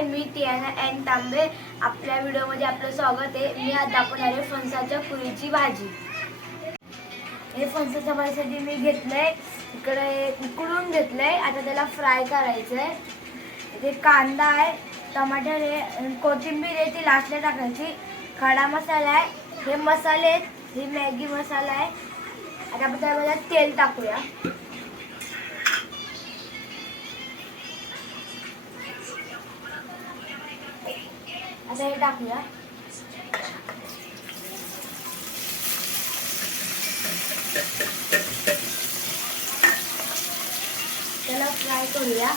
हाय, मी Tiana N तांबे. आपल्या व्हिडिओमध्ये आपलं स्वागत आहे. मी आज दाखवणार आहे फणसाच्या पुरीची भाजी. हे फणसाच्या भाजीसाठी मी घेतलंय, इकडे उकडून घेतलंय. आता त्याला फ्राय करायचंय. इथे कांदा आहे, टमाटर आहे, कोथिंबीर आहे, ती लास्टला टाकायची. खडा मसाला आहे, हे मसाले आहेत, हे मॅगी मसाला आहे. आता आपण त्यामध्ये तेल टाकूया. आता हे टाकूया. त्याला फ्राय करूया.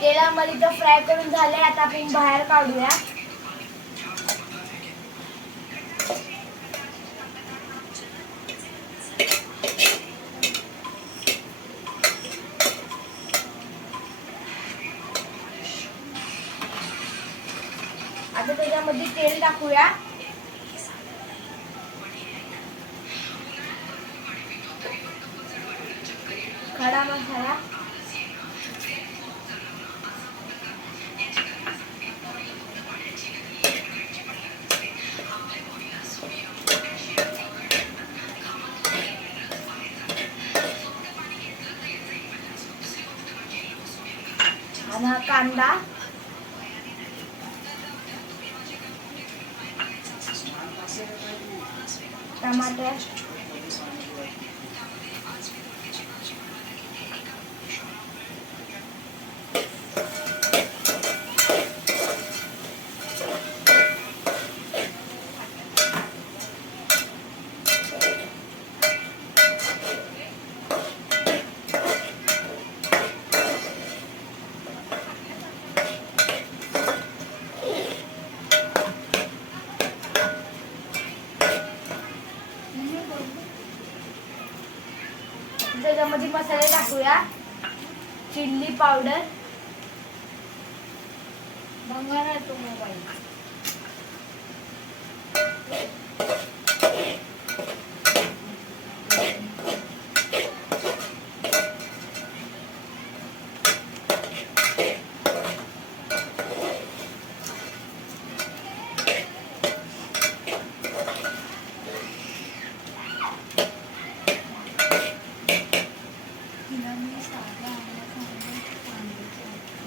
तेलामध्ये तर फ्राय करून झाले. आता आपण बाहेर काढूया. आता त्याच्यामध्ये तेल टाकूया. खडा मसाला, आणि कांदा, टमाटर, त्याच्यामध्ये मसाले टाकूया. चिल्ली पावडर, भंगार आहे तो मोबाईल,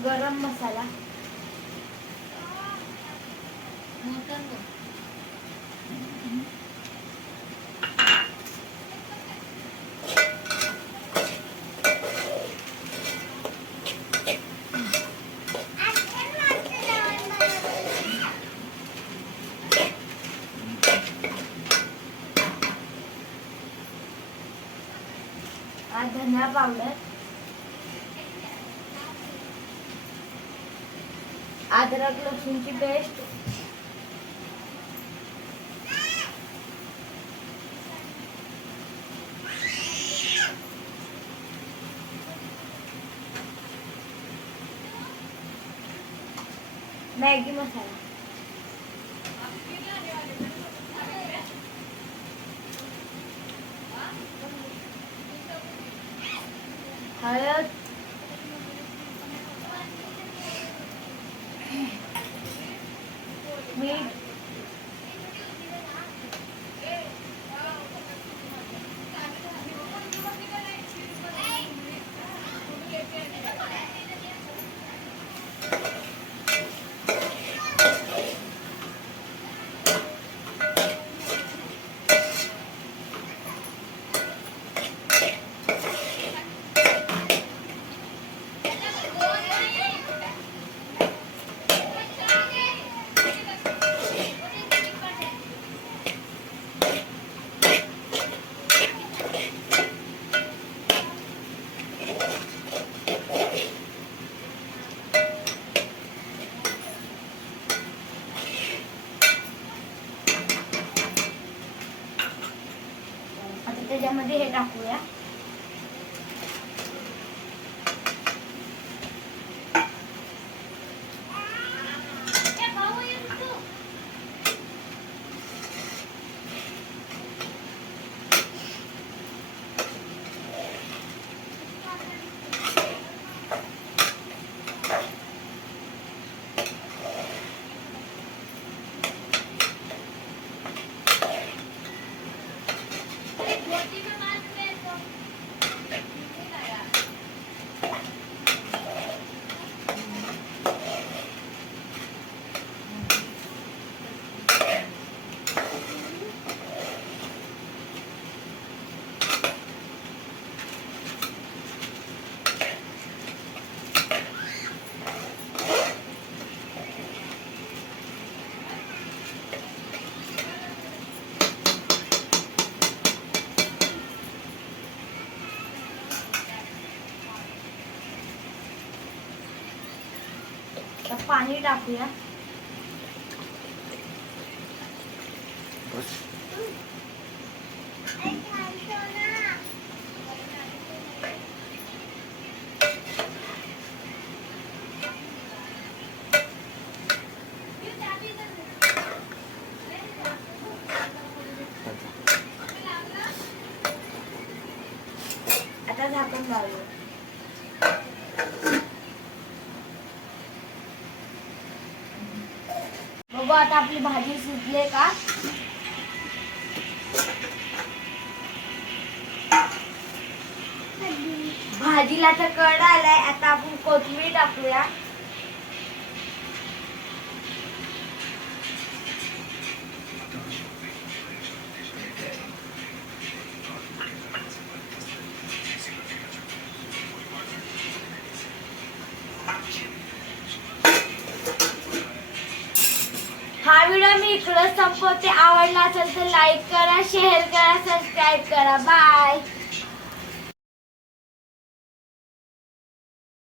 गरम मसाला, धनिया पावडर, अदरक लसूणची पेस्ट, मॅगी मसाला, हळद, मीठ, त्याच्यामध्ये हे टाकूया. पाणी टाकूया. आता झाकण लावूया. बघू आता आपली भाजी शिजले का. भाजीला तर कड आलाय. आता आपण कोथिंबीर टाकूया. हा व्हिडिओ मी इकडं संपवते. आवडला असेल तर लाईक करा, शेअर करा, सबस्क्राईब करा. बाय.